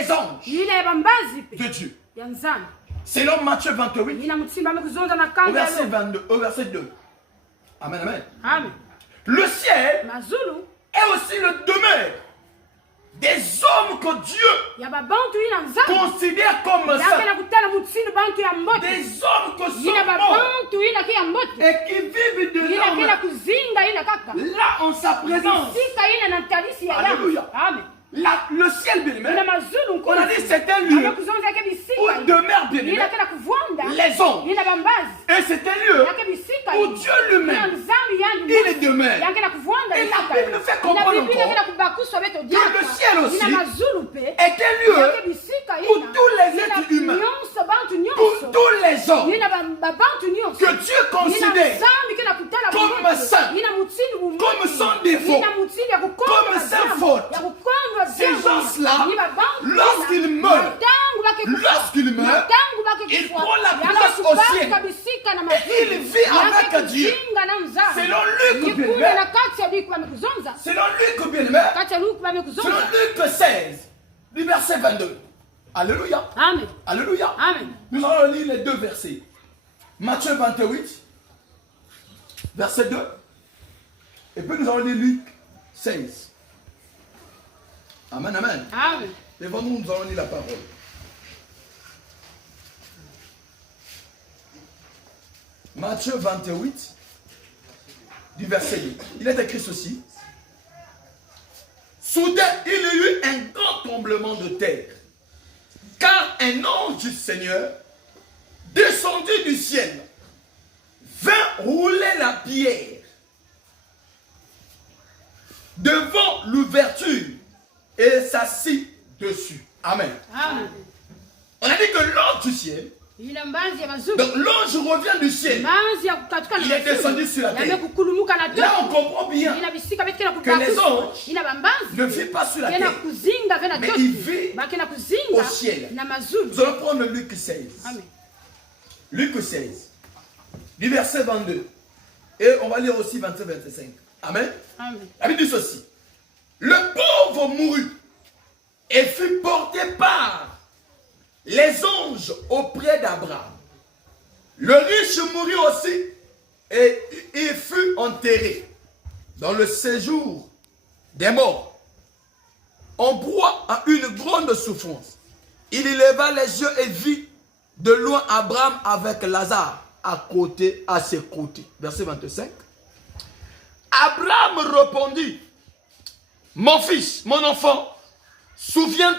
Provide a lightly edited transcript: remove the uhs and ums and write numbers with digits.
des anges de Dieu. Selon Matthieu 28, au verset 22, au verset 2. Amen, amen. Amen. Le ciel est aussi le demeure des hommes que Dieu considère comme ça. Des hommes que sont morts et qui vivent dedans. Là, en sa présence. Alléluia. Le ciel bien-aimé, on a dit c'est un lieu où demeure bien-aimé les hommes. Et c'est un lieu où Dieu lui-même, il demeure. Et la Bible fait comprendre encore que le ciel aussi est un lieu où tous les êtres humains, pour tous les hommes que Dieu considère comme saints, comme sans défaut, comme sans faute. Ces gens-là, lorsqu'ils meurent, ils prennent la place au ciel et ils vivent avec Dieu. Selon Luc bien-aimé, selon Luc 16, du verset 22. Alléluia. Amen. Alléluia. Amen. Nous allons lire les deux versets. Matthieu 28, verset 2. Et puis nous allons lire Luc 16. Amen, amen. Amen. Devant nous, nous allons lire la parole. Matthieu 28, du verset 2. Il est écrit ceci. Soudain, il y eut un grand tremblement de terre, car un ange du Seigneur, descendu du ciel, vint rouler la pierre devant l'ouverture et s'assit dessus. Amen. Amen. On a dit que l'ange du ciel, donc l'ange revient du ciel, il est descendu sur la terre. Là on comprend bien que les anges ne vivent pas sur la terre, mais ils vivent au ciel. Nous allons prendre Luc 16. Amen. Luc 16, du verset 22. Et on va lire aussi 27-25. Amen. Amen. La Bible dit ceci. Le pauvre mourut et fut porté par les anges auprès d'Abraham. Le riche mourut aussi et il fut enterré dans le séjour des morts, en proie à une grande souffrance. Il éleva les yeux et vit de loin Abraham avec Lazare à ses côtés. Verset 25. Abraham répondit, mon fils, mon enfant, souviens-toi